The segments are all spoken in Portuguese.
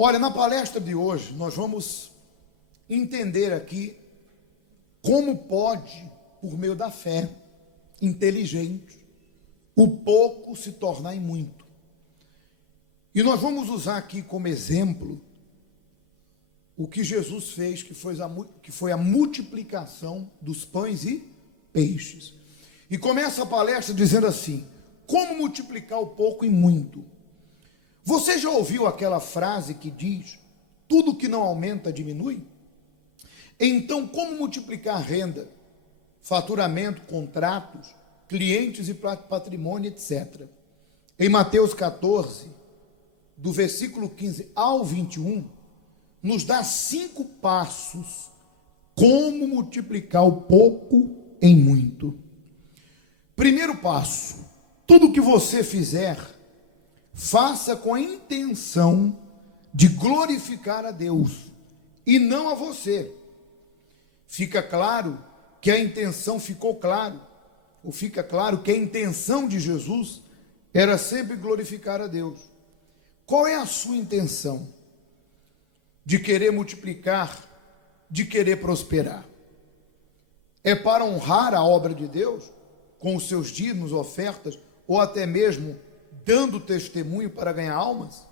Olha, na palestra de hoje, nós vamos entender aqui como pode, por meio da fé inteligente, o pouco se tornar em muito. E nós vamos usar aqui como exemplo o que Jesus fez, que foi a multiplicação dos pães e peixes. E começa a palestra dizendo assim: como multiplicar o pouco em muito? Você já ouviu aquela frase que diz: tudo que não aumenta diminui? Então, como multiplicar renda, faturamento, contratos, clientes e patrimônio, etc. Em Mateus 14, do versículo 15 ao 21, nos dá 5 passos como multiplicar o pouco em muito. Primeiro passo: tudo que você fizer, faça com a intenção de glorificar a Deus e não a você. Fica claro que a intenção ficou claro, ou fica claro que a intenção de Jesus era sempre glorificar a Deus. Qual é a sua intenção? De querer multiplicar, de querer prosperar? É para honrar a obra de Deus, com os seus dízimos, ofertas, ou até mesmo dando testemunho para ganhar almas?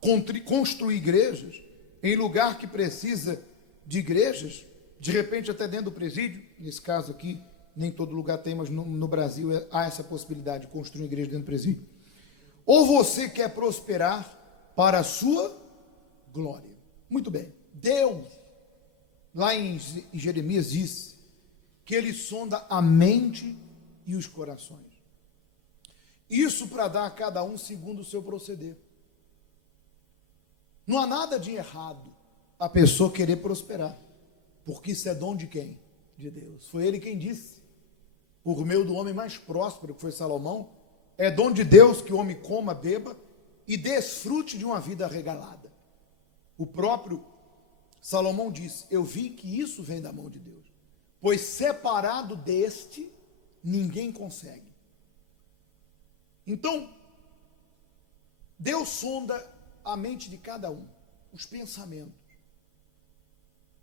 Construir igrejas em lugar que precisa de igrejas, de repente até dentro do presídio. Nesse caso aqui, nem todo lugar tem, mas no Brasil há essa possibilidade de construir uma igreja dentro do presídio. Ou você quer prosperar para a sua glória? Muito bem. Deus, lá em Jeremias, disse que ele sonda a mente e os corações. Isso para dar a cada um segundo o seu proceder. Não há nada de errado a pessoa querer prosperar, porque isso é dom de quem? De Deus. Foi ele quem disse, por meio do homem mais próspero, que foi Salomão: é dom de Deus que o homem coma, beba e desfrute de uma vida regalada. O próprio Salomão disse: eu vi que isso vem da mão de Deus, pois separado deste, ninguém consegue. Então, Deus sonda a mente de cada um, os pensamentos.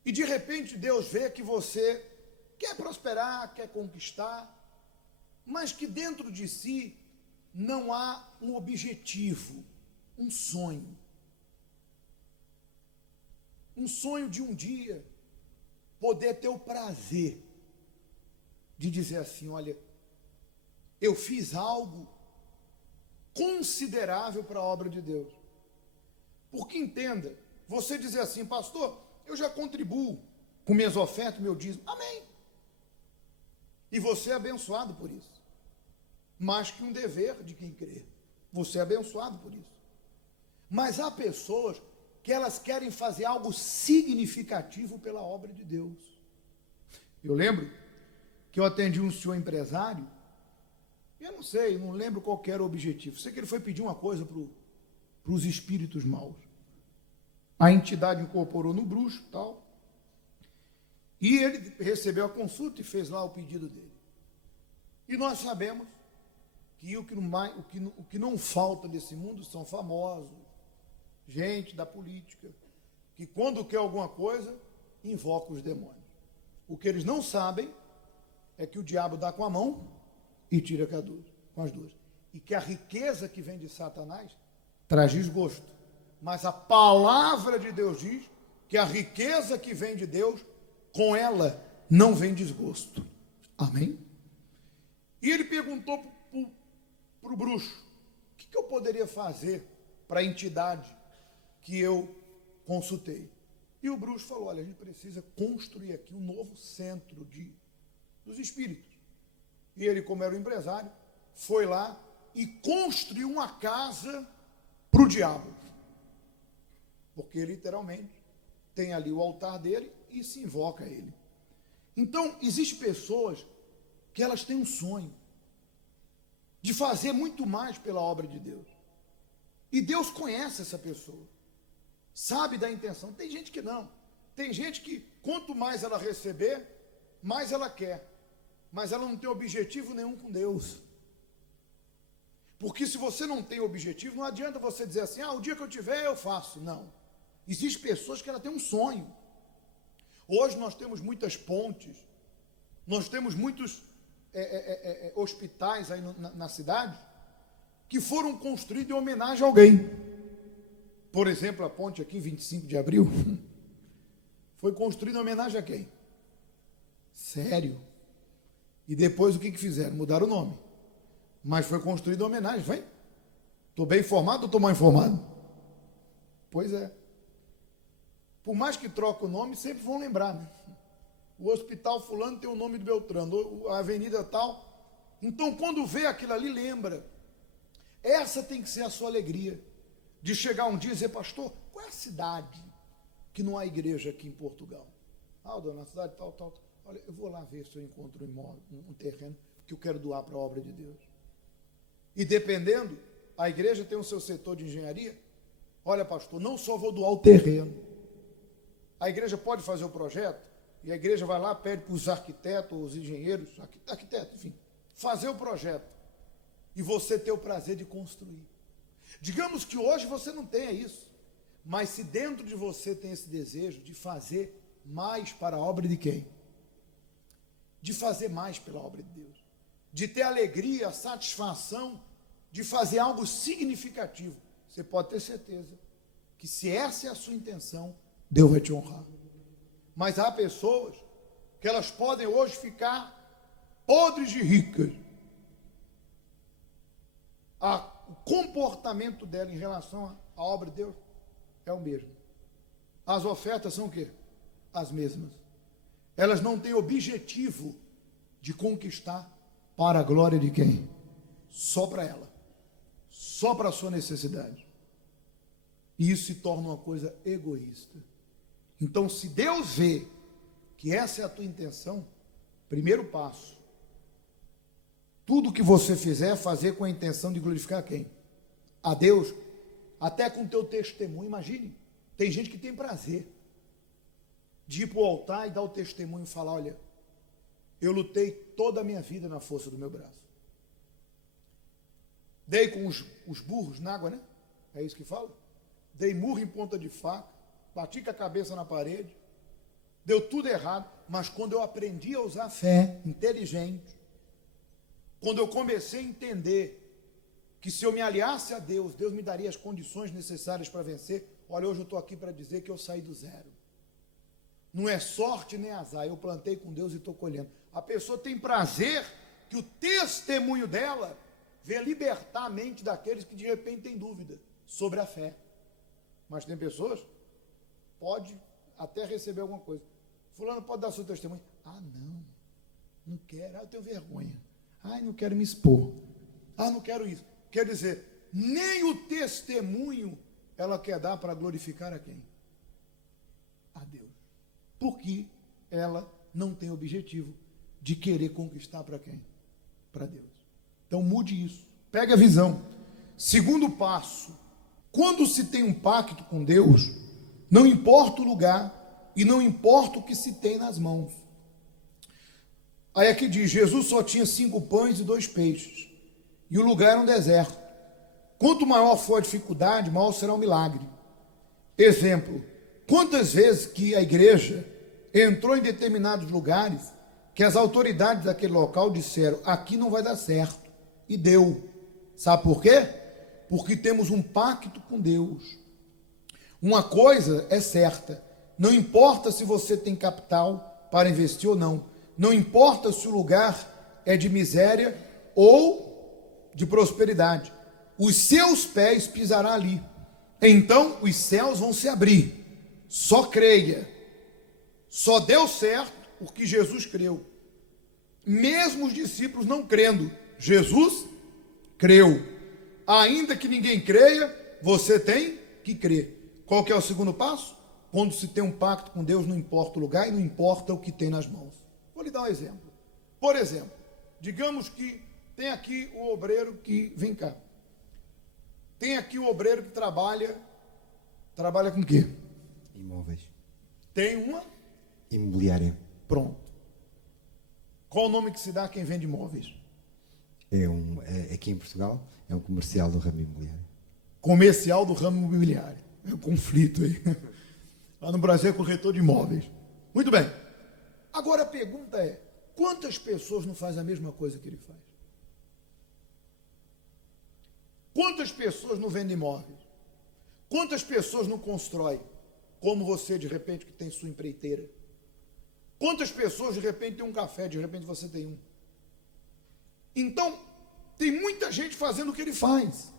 E de repente Deus vê que você quer prosperar, quer conquistar, mas que dentro de si não há um objetivo, um sonho. Um sonho de um dia poder ter o prazer de dizer assim: olha, eu fiz algo considerável para a obra de Deus. Porque entenda, você dizer assim: pastor, eu já contribuo com minhas ofertas, meu dízimo. Amém. E você é abençoado por isso. Mais que um dever de quem crê. Você é abençoado por isso. Mas há pessoas que elas querem fazer algo significativo pela obra de Deus. Eu lembro que eu atendi um senhor empresário, e eu não lembro qual era o objetivo. Sei que ele foi pedir uma coisa para os espíritos maus. A entidade incorporou no bruxo e tal, e ele recebeu a consulta e fez lá o pedido dele. E nós sabemos que o que não falta nesse mundo são famosos, gente da política, que quando quer alguma coisa, invoca os demônios. O que eles não sabem é que o diabo dá com a mão e tira com as duas. E que a riqueza que vem de Satanás traz desgosto. Mas a palavra de Deus diz que a riqueza que vem de Deus, com ela não vem desgosto. Amém? E ele perguntou para o bruxo: o que eu poderia fazer para a entidade que eu consultei? E o bruxo falou: olha, a gente precisa construir aqui um novo centro dos espíritos. E ele, como era um empresário, foi lá e construiu uma casa para o diabo. Porque literalmente tem ali o altar dele e se invoca a ele. Então, existem pessoas que elas têm um sonho de fazer muito mais pela obra de Deus. E Deus conhece essa pessoa, sabe da intenção. Tem gente que não. Tem gente que, quanto mais ela receber, mais ela quer. Mas ela não tem objetivo nenhum com Deus. Porque se você não tem objetivo, não adianta você dizer assim: o dia que eu tiver, eu faço. Não. Existem pessoas que ela têm um sonho. Hoje nós temos muitas pontes, nós temos muitos hospitais aí na cidade que foram construídos em homenagem a alguém. Por exemplo, a ponte aqui, 25 de abril, foi construída em homenagem a quem? Sério? E depois o que fizeram? Mudaram o nome. Mas foi construída em homenagem, foi? Estou bem informado ou estou mal informado? Pois é. Por mais que troque o nome, sempre vão lembrar, né? O hospital fulano tem o nome do Beltrano, a avenida tal. Então, quando vê aquilo ali, lembra. Essa tem que ser a sua alegria, de chegar um dia e dizer, pastor, qual é a cidade que não há igreja aqui em Portugal? Ah, dona, na cidade tal. Olha, eu vou lá ver se eu encontro um imóvel, um terreno que eu quero doar para a obra de Deus. E dependendo, a igreja tem o seu setor de engenharia. Olha, pastor, não só vou doar o terreno. A igreja pode fazer o projeto, e a igreja vai lá, pede para os arquitetos, os engenheiros, arquitetos, enfim, fazer o projeto. E você ter o prazer de construir. Digamos que hoje você não tenha isso, mas se dentro de você tem esse desejo de fazer mais para a obra de quem? De fazer mais pela obra de Deus. De ter alegria, satisfação, de fazer algo significativo. Você pode ter certeza que se essa é a sua intenção, Deus vai te honrar. Mas há pessoas que elas podem hoje ficar podres de ricas. O comportamento dela em relação à obra de Deus é o mesmo. As ofertas são o quê? As mesmas. Elas não têm objetivo de conquistar para a glória de quem? Só para ela. Só para a sua necessidade. E isso se torna uma coisa egoísta. Então, se Deus vê que essa é a tua intenção, primeiro passo, tudo que você fizer, fazer com a intenção de glorificar quem? A Deus, até com o teu testemunho. Imagine, tem gente que tem prazer de ir para o altar e dar o testemunho e falar, olha, eu lutei toda a minha vida na força do meu braço. Dei com os burros na água, né? É isso que fala? Dei murro em ponta de faca, bati com a cabeça na parede, deu tudo errado, mas quando eu aprendi a usar fé inteligente, quando eu comecei a entender que se eu me aliasse a Deus, Deus me daria as condições necessárias para vencer, olha, hoje eu estou aqui para dizer que eu saí do zero. Não é sorte nem azar, eu plantei com Deus e estou colhendo. A pessoa tem prazer que o testemunho dela venha libertar a mente daqueles que de repente têm dúvida sobre a fé. Mas tem pessoas, pode até receber alguma coisa. Fulano pode dar seu testemunho. Ah, não quero, eu tenho vergonha. Ai, não quero me expor. Ah, não quero isso. Quer dizer, nem o testemunho ela quer dar para glorificar a quem? A Deus. Porque ela não tem objetivo de querer conquistar para quem? Para Deus. Então mude isso. Pegue a visão. Segundo passo, quando se tem um pacto com Deus, não importa o lugar e não importa o que se tem nas mãos. Aí aqui diz, Jesus só tinha 5 pães e 2 peixes, e o lugar era um deserto. Quanto maior for a dificuldade, maior será o milagre. Exemplo, quantas vezes que a igreja entrou em determinados lugares, que as autoridades daquele local disseram, aqui não vai dar certo, e deu. Sabe por quê? Porque temos um pacto com Deus. Uma coisa é certa, não importa se você tem capital para investir ou não, não importa se o lugar é de miséria ou de prosperidade, os seus pés pisarão ali, então os céus vão se abrir. Só creia, só deu certo porque Jesus creu, mesmo os discípulos não crendo, Jesus creu. Ainda que ninguém creia, você tem que crer. Qual que é o segundo passo? Quando se tem um pacto com Deus, não importa o lugar e não importa o que tem nas mãos. Vou lhe dar um exemplo. Por exemplo, digamos que tem aqui o obreiro que... Vem cá. Tem aqui o obreiro que trabalha com o quê? Imóveis. Tem uma? Imobiliária. Pronto. Qual o nome que se dá a quem vende imóveis? Aqui em Portugal, é um comercial do ramo imobiliário. Comercial do ramo imobiliário. É um conflito aí. Lá no Brasil é corretor de imóveis. Muito bem. Agora a pergunta é, quantas pessoas não fazem a mesma coisa que ele faz? Quantas pessoas não vendem imóveis? Quantas pessoas não constroem? Como você, de repente, que tem sua empreiteira. Quantas pessoas, de repente, tem um café, de repente você tem um. Então, tem muita gente fazendo o que ele faz.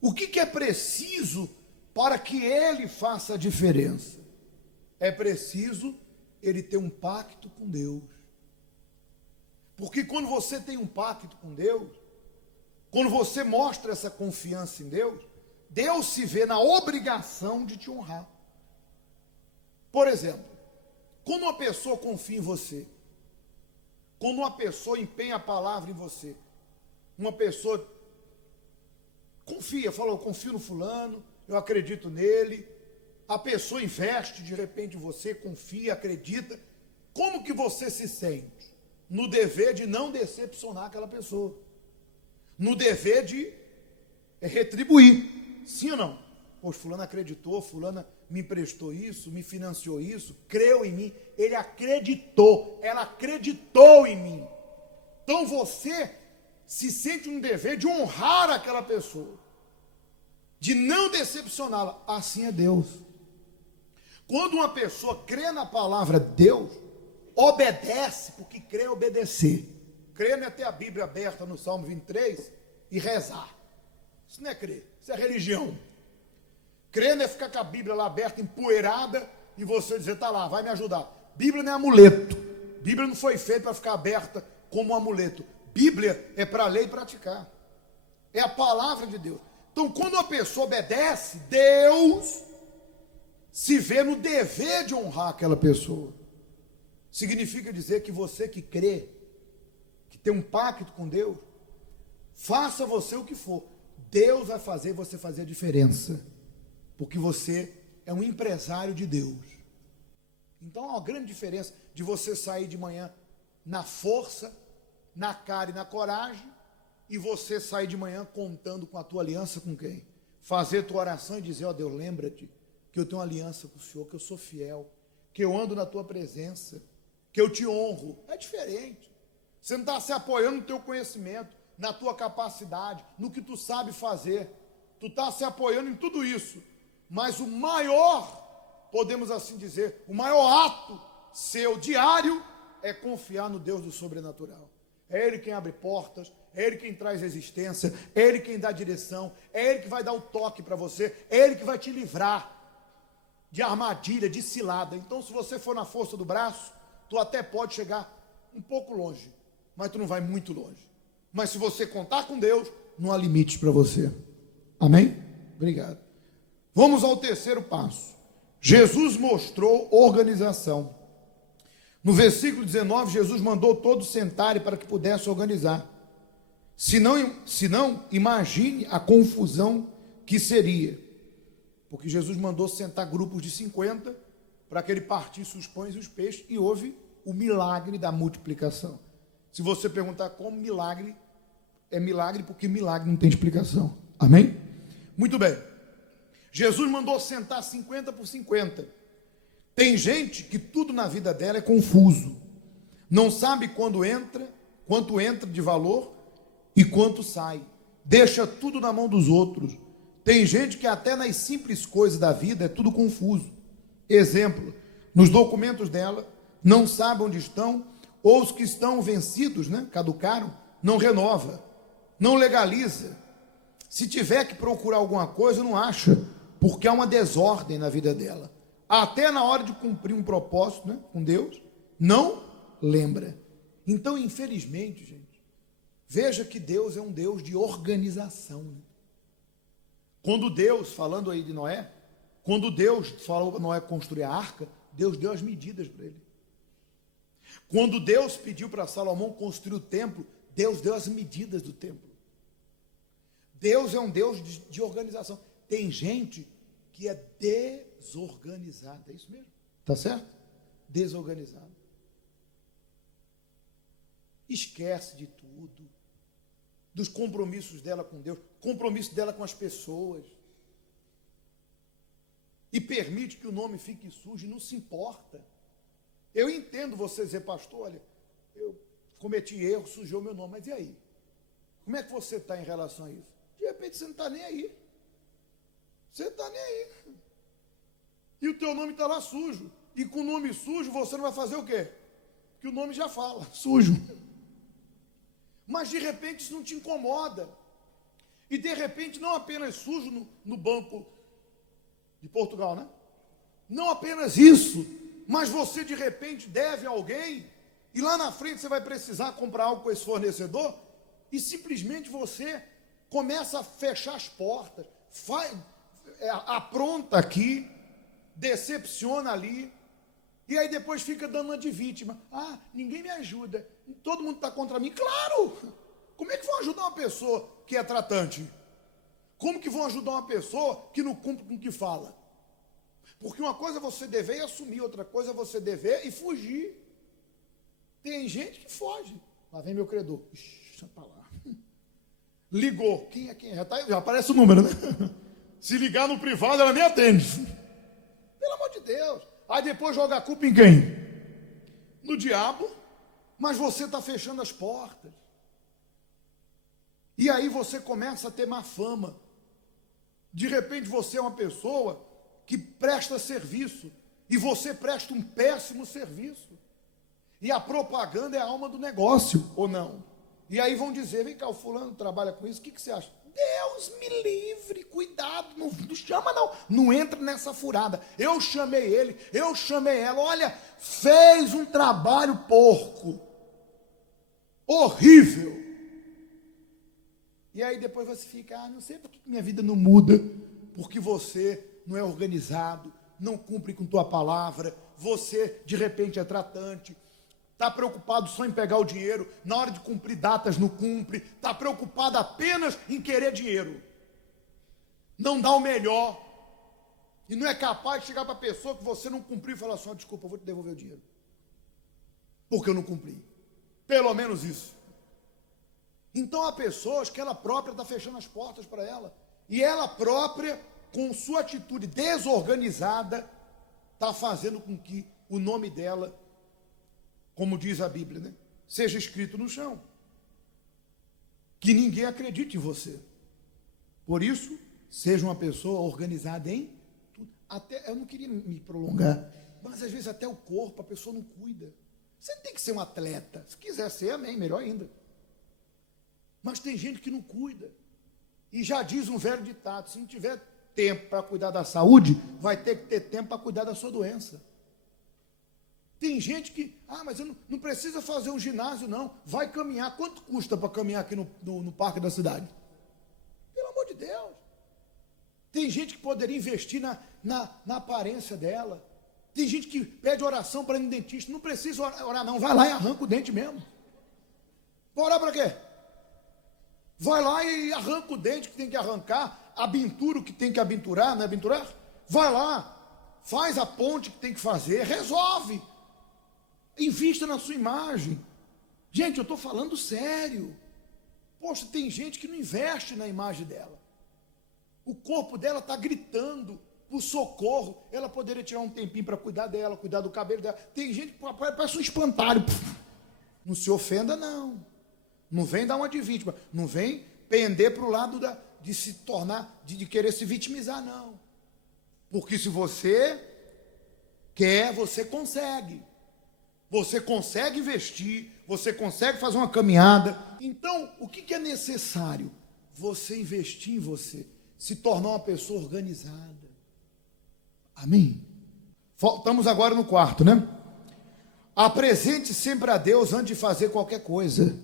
O que é preciso para que ele faça a diferença? É preciso ele ter um pacto com Deus. Porque quando você tem um pacto com Deus, quando você mostra essa confiança em Deus, Deus se vê na obrigação de te honrar. Por exemplo, quando uma pessoa confia em você, quando uma pessoa empenha a palavra em você, uma pessoa confia, fala, eu confio no fulano, eu acredito nele, a pessoa investe de repente em você, confia, acredita, como que você se sente? No dever de não decepcionar aquela pessoa, no dever de retribuir, sim ou não? Pois fulano acreditou, fulana me emprestou isso, me financiou isso, creu em mim, ele acreditou, ela acreditou em mim. Então você se sente um dever de honrar aquela pessoa, de não decepcioná-la. Assim é Deus. Quando uma pessoa crê na palavra de Deus, obedece, porque crê obedecer. Crer não é ter a Bíblia aberta no Salmo 23 e rezar. Isso não é crer, isso é religião. Crer não é ficar com a Bíblia lá aberta, empoeirada, e você dizer, tá lá, vai me ajudar. Bíblia não é amuleto. Bíblia não foi feita para ficar aberta como um amuleto. Bíblia é para ler e praticar. É a palavra de Deus. Então, quando uma pessoa obedece, Deus se vê no dever de honrar aquela pessoa. Significa dizer que você que crê, que tem um pacto com Deus, faça você o que for, Deus vai fazer você fazer a diferença, porque você é um empresário de Deus. Então há uma grande diferença de você sair de manhã na força, na cara e na coragem, e você sair de manhã contando com a tua aliança com quem? Fazer tua oração e dizer, ó Deus, lembra-te que eu tenho uma aliança com o Senhor, que eu sou fiel, que eu ando na tua presença, que eu te honro. É diferente. Você não está se apoiando no teu conhecimento, na tua capacidade, no que tu sabe fazer. Tu está se apoiando em tudo isso. Mas o maior, podemos assim dizer, o maior ato seu diário é confiar no Deus do sobrenatural. É Ele quem abre portas, é Ele quem traz existência, é Ele quem dá direção, é Ele que vai dar o toque para você, é Ele que vai te livrar de armadilha, de cilada. Então, se você for na força do braço, tu até pode chegar um pouco longe, mas tu não vai muito longe. Mas se você contar com Deus, não há limites para você. Amém? Obrigado. Vamos ao terceiro passo. Jesus mostrou organização. No versículo 19, Jesus mandou todos sentarem para que pudessem organizar. Se não, imagine a confusão que seria. Porque Jesus mandou sentar grupos de 50 para que ele partisse os pães e os peixes, e houve o milagre da multiplicação. Se você perguntar como milagre, é milagre porque milagre não tem explicação. Amém? Muito bem. Jesus mandou sentar 50 por 50. Tem gente que tudo na vida dela é confuso. Não sabe quanto entra de valor e quanto sai. Deixa tudo na mão dos outros. Tem gente que até nas simples coisas da vida é tudo confuso. Exemplo, nos documentos dela, não sabe onde estão, ou os que estão vencidos, caducaram, não renova, não legaliza. Se tiver que procurar alguma coisa, não acha, porque há uma desordem na vida dela. Até na hora de cumprir um propósito, com Deus, não lembra. Então, infelizmente, gente, veja que Deus é um Deus de organização. Quando Deus, falando aí de Noé, quando Deus falou para Noé construir a arca, Deus deu as medidas para ele. Quando Deus pediu para Salomão construir o templo, Deus deu as medidas do templo. Deus é um Deus de organização. Tem gente que é desorganizada, é isso mesmo? Tá certo? Desorganizada. Esquece de tudo, dos compromissos dela com Deus, compromisso dela com as pessoas. e permite que o nome fique sujo e não se importa. Eu entendo você dizer, pastor, olha, eu cometi erro, sujou meu nome, mas e aí? Como é que você está em relação a isso? De repente você não está nem aí. Você está nem aí. E o teu nome está lá sujo. E com o nome sujo você não vai fazer o quê? Porque o nome já fala, sujo. Mas de repente isso não te incomoda. E de repente não apenas sujo no Banco de Portugal, né? Não apenas isso, mas você de repente deve a alguém e lá na frente você vai precisar comprar algo com esse fornecedor e simplesmente você começa a fechar as portas, apronta aqui, decepciona ali, e aí depois fica dando uma de vítima. Ah, ninguém me ajuda, todo mundo está contra mim. Claro! Como é que vão ajudar uma pessoa que é tratante? Como que vão ajudar uma pessoa que não cumpre com o que fala? Porque uma coisa é você dever e assumir, outra coisa é você dever e fugir. Tem gente que foge. Lá vem meu credor. Deixa pra lá. Ligou. Quem é? Já aparece o número, né? Se ligar no privado, ela nem atende. Pelo amor de Deus. Aí depois joga a culpa em quem? No diabo. Mas você está fechando as portas. E aí você começa a ter má fama. De repente você é uma pessoa que presta serviço. E você presta um péssimo serviço. E a propaganda é a alma do negócio, ou não? E aí vão dizer, vem cá, o fulano trabalha com isso, o que você acha? Deus me livre, cuidado, não chama não, não entra nessa furada. Eu chamei ele, eu chamei ela, olha, fez um trabalho porco, horrível. E aí depois você fica, não sei por que minha vida não muda, porque você não é organizado, não cumpre com tua palavra, você de repente é tratante, está preocupado só em pegar o dinheiro, na hora de cumprir datas não cumpre, está preocupado apenas em querer dinheiro, não dá o melhor, e não é capaz de chegar para a pessoa que você não cumpriu e falar assim, desculpa, eu vou te devolver o dinheiro, porque eu não cumpri, pelo menos isso. Então há pessoas que ela própria está fechando as portas para ela, e ela própria, com sua atitude desorganizada, está fazendo com que o nome dela, como diz a Bíblia, né, seja escrito no chão. Que ninguém acredite em você. Por isso, seja uma pessoa organizada em tudo. Até, eu não queria me prolongar, mas às vezes até o corpo, a pessoa não cuida. Você tem que ser um atleta. Se quiser ser, amém, melhor ainda. Mas tem gente que não cuida. E já diz um velho ditado, se não tiver tempo para cuidar da saúde, vai ter que ter tempo para cuidar da sua doença. Tem gente que, mas eu não precisa fazer um ginásio, não. Vai caminhar. Quanto custa para caminhar aqui no parque da cidade? Pelo amor de Deus. Tem gente que poderia investir na aparência dela. Tem gente que pede oração para ir no dentista. Não precisa orar, não. Vai lá e arranca o dente mesmo. Vai orar para quê? Vai lá e arranca o dente que tem que arrancar, abintura o que tem que abinturar, não é abinturar? Vai lá, faz a ponte que tem que fazer, resolve. Invista na sua imagem. Gente, eu estou falando sério. Poxa, tem gente que não investe na imagem dela. O corpo dela está gritando por socorro. Ela poderia tirar um tempinho para cuidar dela, cuidar do cabelo dela. Tem gente que parece um espantalho. Não se ofenda, não. Não vem dar uma de vítima. Não vem pender para o lado de se tornar, de querer se vitimizar, não. Porque se você quer, você consegue. Você consegue investir, você consegue fazer uma caminhada. Então, o que é necessário? Você investir em você, se tornar uma pessoa organizada. Amém? Estamos agora no quarto, né? Apresente sempre a Deus antes de fazer qualquer coisa.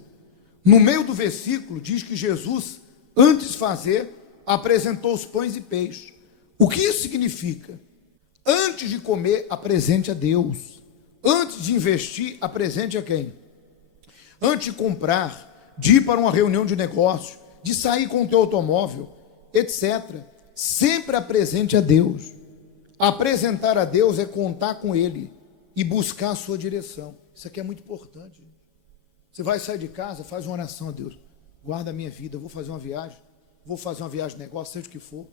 No meio do versículo diz que Jesus, antes de fazer, apresentou os pães e peixes. O que isso significa? Antes de comer, apresente a Deus. Antes de investir, apresente a quem? Antes de comprar, de ir para uma reunião de negócio, de sair com o teu automóvel, etc. Sempre apresente a Deus. Apresentar a Deus é contar com Ele e buscar a sua direção. Isso aqui é muito importante. Você vai sair de casa, faz uma oração a Deus. Guarda a minha vida, eu vou fazer uma viagem de negócio, seja o que for.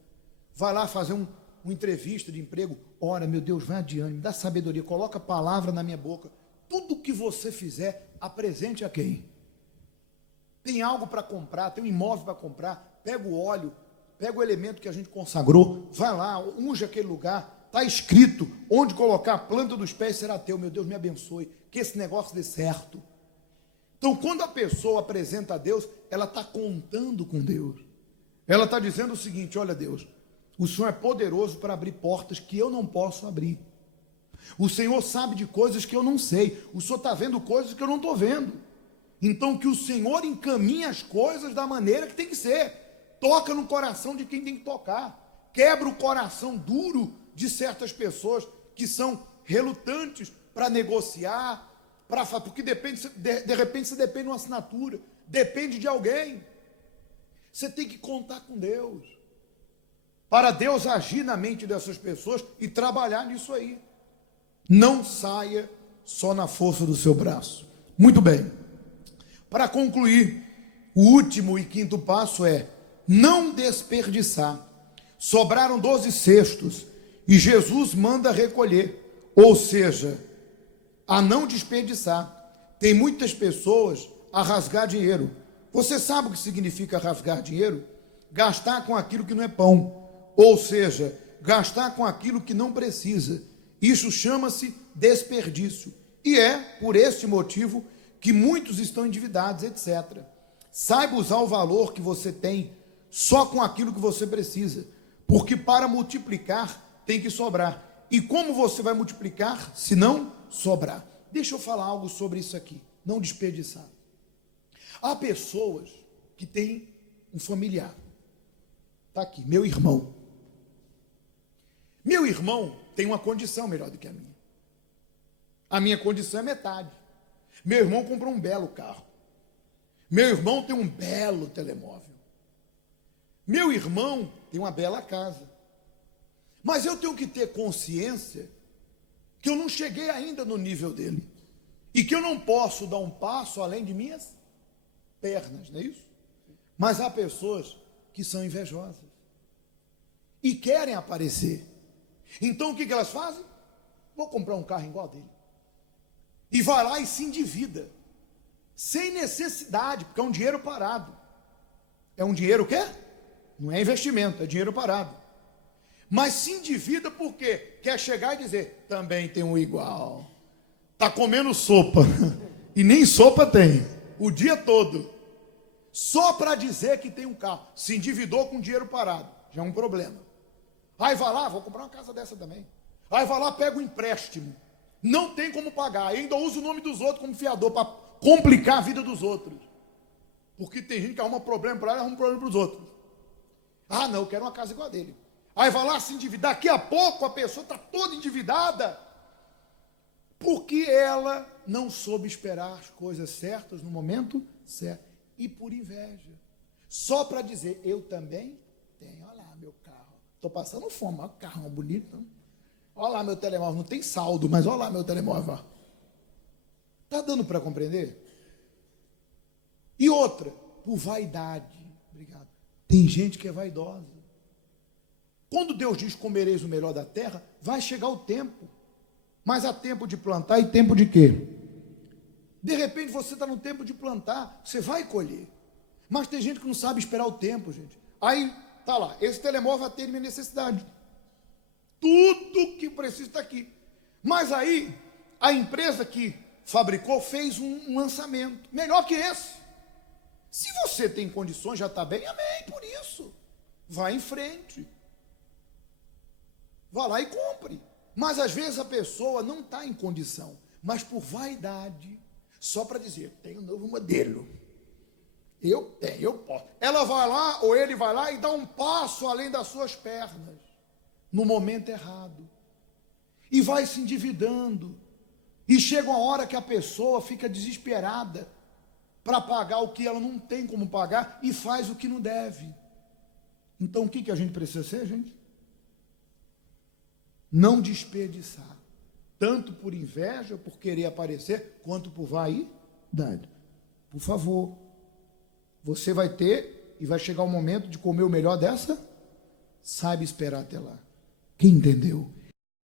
Vai lá fazer uma entrevista de emprego, ora, meu Deus, vai adiante, me dá sabedoria, coloca a palavra na minha boca. Tudo que você fizer, apresente a quem? Tem algo para comprar, tem um imóvel para comprar, pega o óleo, pega o elemento que a gente consagrou, vai lá, unge aquele lugar, está escrito, onde colocar a planta dos pés será teu, meu Deus, me abençoe, que esse negócio dê certo. Então, quando a pessoa apresenta a Deus, ela está contando com Deus. Ela está dizendo o seguinte, olha Deus, o Senhor é poderoso para abrir portas que eu não posso abrir. O Senhor sabe de coisas que eu não sei. O Senhor está vendo coisas que eu não estou vendo. Então, que o Senhor encaminhe as coisas da maneira que tem que ser. Toca no coração de quem tem que tocar. Quebra o coração duro de certas pessoas que são relutantes para negociar, porque depende, de repente você depende de uma assinatura, depende de alguém. Você tem que contar com Deus, para Deus agir na mente dessas pessoas e trabalhar nisso aí. Não saia só na força do seu braço. Muito bem. Para concluir, o último e quinto passo é não desperdiçar. Sobraram 12 cestos e Jesus manda recolher, ou seja, a não desperdiçar. Tem muitas pessoas a rasgar dinheiro. Você sabe o que significa rasgar dinheiro? Gastar com aquilo que não é pão, ou seja, gastar com aquilo que não precisa. Isso chama-se desperdício. E é por este motivo que muitos estão endividados, etc. Saiba usar o valor que você tem só com aquilo que você precisa, porque para multiplicar tem que sobrar. E como você vai multiplicar se não sobrar? Deixa eu falar algo sobre isso aqui, não desperdiçar. Há pessoas que têm um familiar. Está aqui, meu irmão. Meu irmão tem uma condição melhor do que a minha. A minha condição é metade. Meu irmão comprou um belo carro. Meu irmão tem um belo telemóvel. Meu irmão tem uma bela casa. Mas eu tenho que ter consciência que eu não cheguei ainda no nível dele. E que eu não posso dar um passo além de minhas pernas, não é isso? Mas há pessoas que são invejosas e querem aparecer. Então o que elas fazem? Vou comprar um carro igual dele. E vai lá e se endivida, sem necessidade, porque é um dinheiro parado. É um dinheiro o quê? Não é investimento, é dinheiro parado. Mas se endivida porque quer chegar e dizer, também tem um igual. Está comendo sopa, e nem sopa tem, o dia todo. Só para dizer que tem um carro. Se endividou com dinheiro parado, já é um problema. Aí vai lá, vou comprar uma casa dessa também. Aí vai lá, pega um empréstimo. Não tem como pagar, ainda usa o nome dos outros como fiador para complicar a vida dos outros. Porque tem gente que arruma problema para ela e arruma problema para os outros. Ah, não, eu quero uma casa igual a dele. Aí vai lá se endividar, daqui a pouco a pessoa está toda endividada, porque ela não soube esperar as coisas certas no momento certo. E por inveja. Só para dizer, eu também tenho, olha lá meu carro. Estou passando fome, olha o carro bonito. Olha lá meu telemóvel, não tem saldo, mas olha lá meu telemóvel. Está dando para compreender? E outra, por vaidade. Obrigado. Tem gente que é vaidosa. Quando Deus diz comereis o melhor da terra, vai chegar o tempo. Mas há tempo de plantar e tempo de quê? De repente você está no tempo de plantar, você vai colher. Mas tem gente que não sabe esperar o tempo, gente. Aí, tá lá, esse telemóvel vai ter minha necessidade. Tudo que precisa está aqui. Mas aí, a empresa que fabricou fez um lançamento melhor que esse. Se você tem condições, já está bem, amém, por isso. Vá em frente. Vá lá e compre. Mas às vezes a pessoa não está em condição, mas por vaidade, só para dizer, tem um novo modelo. Eu tenho, eu posso. Ela vai lá, ou ele vai lá e dá um passo além das suas pernas, no momento errado. E vai se endividando. E chega uma hora que a pessoa fica desesperada para pagar o que ela não tem como pagar e faz o que não deve. Então o que a gente precisa ser, gente? Não desperdiçar, tanto por inveja, por querer aparecer, quanto por vaidade. Por favor, você vai ter e vai chegar o momento de comer o melhor dessa, saiba esperar até lá. Quem entendeu?